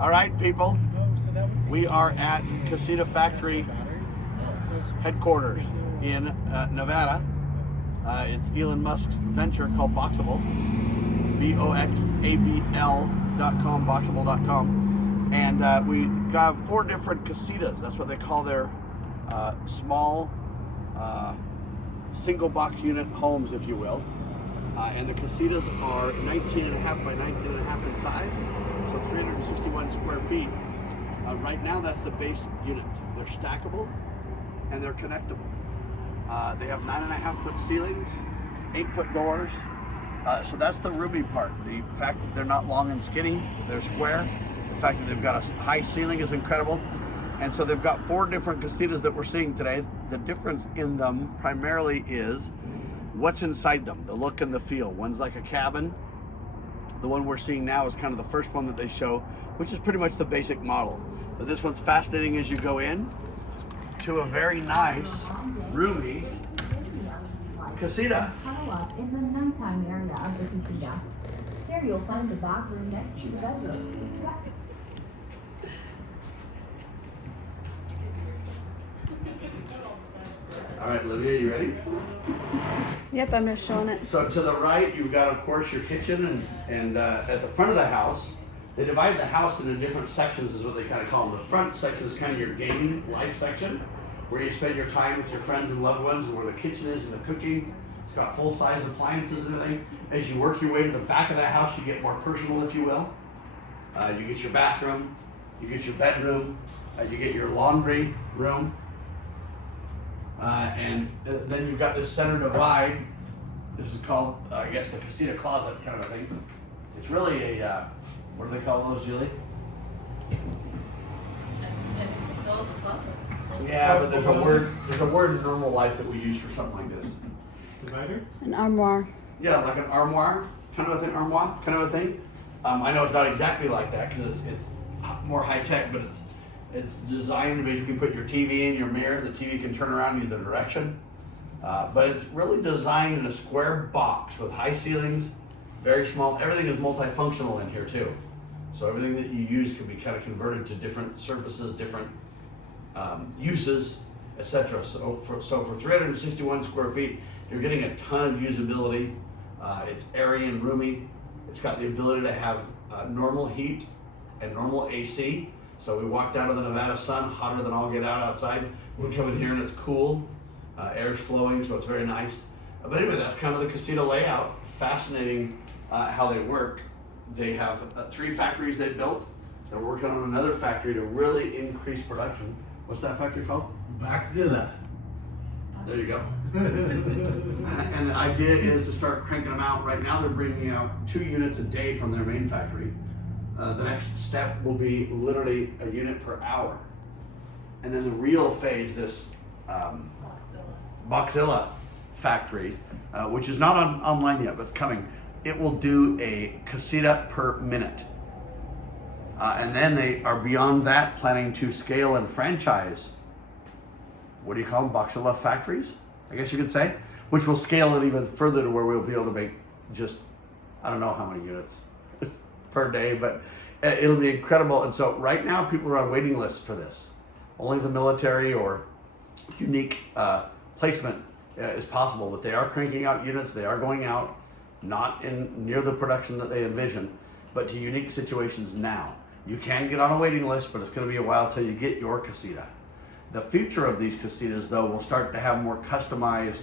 All right, people, we are at Casita Factory headquarters in Nevada. It's Elon Musk's venture called Boxabl, Boxabl.com, Boxabl.com. And we got 4 different casitas. That's what they call their small single box unit homes, if you will. And the casitas are 19.5 by 19.5 in size, so 361 square feet. Right now, that's the base unit. They're stackable and they're connectable. They have 9.5-foot ceilings, 8-foot doors. So that's the roomy part. The fact that they're not long and skinny, they're square. The fact that they've got a high ceiling is incredible. And so they've got 4 different casitas that we're seeing today. The difference in them primarily is what's inside them, the look and the feel. One's like a cabin. The one we're seeing now is kind of the first one that they show, which is pretty much the basic model. But this one's fascinating as you go in to a very nice, roomy casita. Huddle up in the nighttime area of the casita. Here you'll find the bathroom next to the bedroom. Exactly. All right, Olivia, you ready? Yep, I'm just showing it. So to the right, you've got, of course, your kitchen, and at the front of the house, they divide the house into different sections, is what they kind of call them. The front section is kind of your gaming life section, where you spend your time with your friends and loved ones, and where the kitchen is and the cooking. It's got full-size appliances and everything. As you work your way to the back of that house, you get more personal, if you will. You get your bathroom, you get your bedroom, you get your laundry room. And then you've got this center divide. This is called, I guess, the casita closet kind of a thing. It's really a, what do they call those, Julie? Yeah, but there's a word in normal life that we use for something like this. Divider? An armoire. Yeah, like an armoire, kind of a thing, armoire, kind of a thing. I know it's not exactly like that because it's more high tech, but it's designed to basically put your TV in your mirror. The TV can turn around either direction. But it's really designed in a square box with high ceilings, very small. Everything is multifunctional in here too. So everything that you use can be kind of converted to different surfaces, different uses, etc. So for 361 square feet, you're getting a ton of usability. It's airy and roomy. It's got the ability to have normal heat and normal AC. So we walk down to the Nevada sun, hotter than all get out outside. We come in here and it's cool, air's flowing, so it's very nice. But anyway, that's kind of the casita layout. Fascinating how they work. They have 3 factories they built. They're working on another factory to really increase production. What's that factory called? Boxzilla. There you go. And the idea is to start cranking them out. Right now they're bringing out 2 units a day from their main factory. The next step will be literally a unit per hour. And then the real phase, this Boxzilla factory, which is not online yet, but coming, it will do a casita per minute. And then they are beyond that planning to scale and franchise, what do you call them, Boxzilla factories, I guess you could say, which will scale it even further to where we'll be able to make just, I don't know how many units per day, but it'll be incredible. And so right now people are on waiting lists for this. Only the military or unique placement is possible, but they are cranking out units. They are going out, not in near the production that they envision, but to unique situations now. You can get on a waiting list, but it's going to be a while till you get your casita. The future of these casitas, though, will start to have more customized,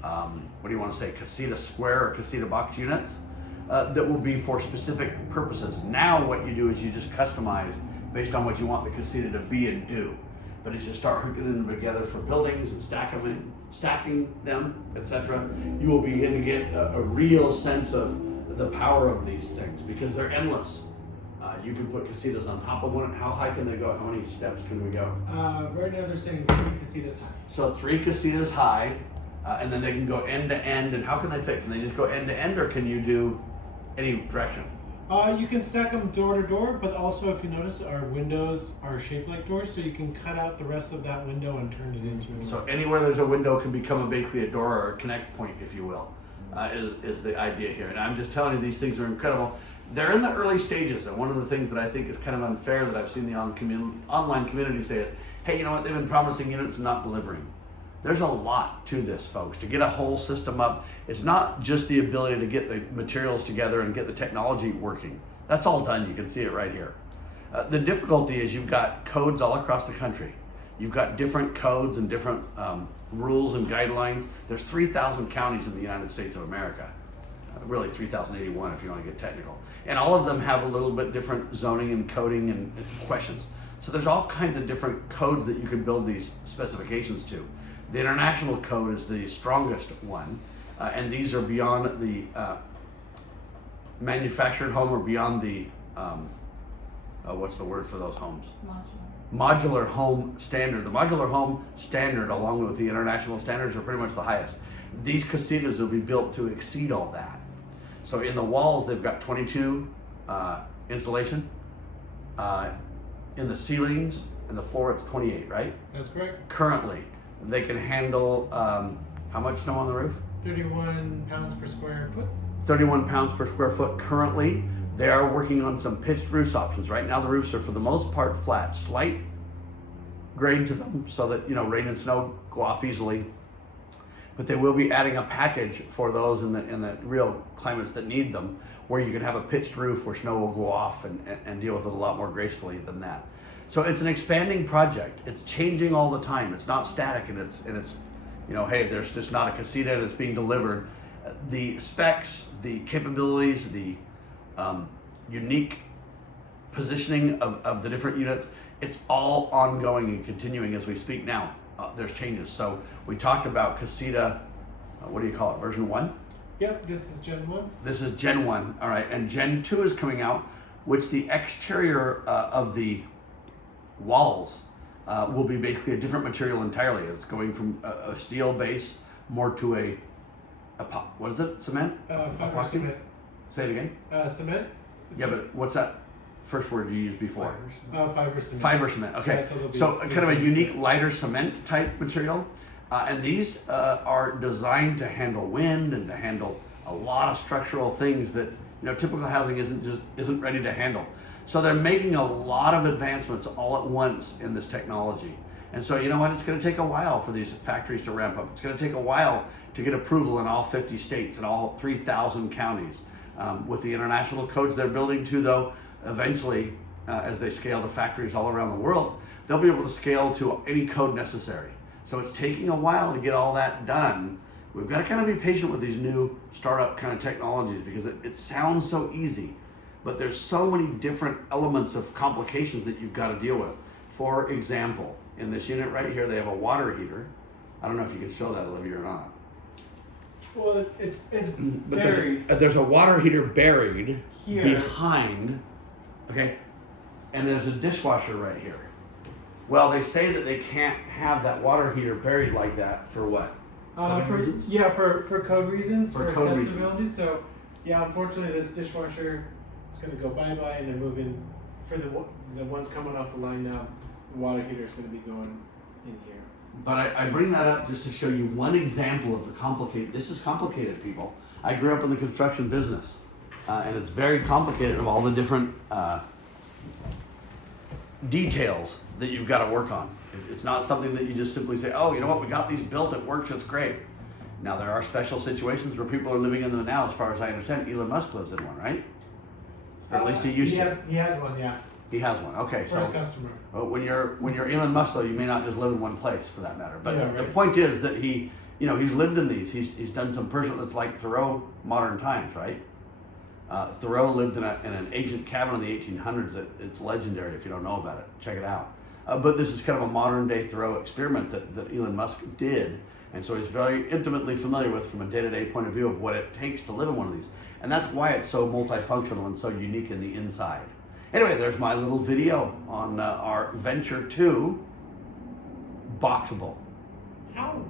what do you want to say, casita square or casita box units that will be for specific purposes. Now what you do is you just customize based on what you want the casita to be and do. But as you start hooking them together for buildings and stacking them, etc., you will begin to get a real sense of the power of these things because they're endless. You can put casitas on top of one. How high can they go? How many steps can we go? Right now they're saying 3 casitas high. So 3 casitas high, and then they can go end to end. And how can they fit? Can they just go end to end, or can you do any direction? You can stack them door to door, but also if you notice, our windows are shaped like doors, so you can cut out the rest of that window and turn it into a So anywhere there's a window can become basically a door or a connect point, if you will, is the idea here. And I'm just telling you, these things are incredible. They're in the early stages, and one of the things that I think is kind of unfair that I've seen the online community say is, hey, you know what, they've been promising units and not delivering. There's a lot to this, folks. To get a whole system up, it's not just the ability to get the materials together and get the technology working. That's all done. You can see it right here. The difficulty is you've got codes all across the country. You've got different codes and different rules and guidelines. There's 3,000 counties in the United States of America. Really 3,081 if you want to get technical. And all of them have a little bit different zoning and coding and questions. So there's all kinds of different codes that you can build these specifications to. The international code is the strongest one, and these are beyond the manufactured home or beyond the, what's the word for those homes? Modular home standard. The modular home standard, along with the international standards, are pretty much the highest. These casitas will be built to exceed all that. So in the walls, they've got 22 insulation. In the ceilings and the floor, it's 28, right? That's correct. Currently, they can handle how much snow on the roof? 31 pounds per square foot. 31 pounds per square foot currently. They are working on some pitched roofs options. Right now the roofs are for the most part flat, slight grade to them so that, you know, rain and snow go off easily. But they will be adding a package for those in the real climates that need them, where you can have a pitched roof where snow will go off and deal with it a lot more gracefully than that. So it's an expanding project. It's changing all the time. It's not static, and it's you know, hey, there's just not a casita and it's being delivered. The specs, the capabilities, the unique positioning of the different units, it's all ongoing and continuing as we speak now. There's changes. So we talked about Casita, what do you call it, version 1? Yep, this is Gen 1. This is Gen 1, all right, and Gen 2 is coming out, which the exterior of the walls will be basically a different material entirely. It's going from a steel base more to a what is it, cement? Fiber cement. Say it again. Cement? Yeah, but what's that first word you used before? Fiber cement. Fiber cement, okay. Yeah, so kind of a unique lighter cement type material. And these are designed to handle wind and to handle a lot of structural things that, you know, typical housing isn't ready to handle. So they're making a lot of advancements all at once in this technology. And so, you know what, it's going to take a while for these factories to ramp up. It's going to take a while to get approval in all 50 states and all 3,000 counties. With the international codes they're building to, though, eventually, as they scale to factories all around the world, they'll be able to scale to any code necessary. So it's taking a while to get all that done. We've got to kind of be patient with these new startup kind of technologies because it sounds so easy, but there's so many different elements of complications that you've got to deal with. For example, in this unit right here, they have a water heater. I don't know if you can show that, Olivia, or not. Well, it's But buried there's a water heater buried here. behind, okay, and there's a dishwasher right here. Well, they say that they can't have that water heater buried like that for what? Code reasons? For code reasons, For for code accessibility. So, yeah, unfortunately, this dishwasher is going to go bye-bye, and they're moving for the ones coming off the line now. The water heater is going to be going in here. But I bring that up just to show you one example of the complicated. This is complicated, people. I grew up in the construction business, and it's very complicated of all the different details that you've got to work on. It's not something that you just simply say, oh, you know what, we got these built, it works, it's great. Now, there are special situations where people are living in them now, as far as I understand. Elon Musk lives in one, right? Or at least he used to. He has one, yeah. He has one. Okay, First so customer. when you're Elon Musk, though, you may not just live in one place for that matter. But Yeah, the right. point is that he's lived in these. He's done some personal. It's like Thoreau, modern times, right? Thoreau lived in an ancient cabin in the 1800s. It's legendary if you don't know about it. Check it out. But this is kind of a modern day Thoreau experiment that Elon Musk did, and so he's very intimately familiar with from a day-to-day point of view of what it takes to live in one of these. And that's why it's so multifunctional and so unique in the inside. Anyway, there's my little video on our venture to Boxabl. Ow.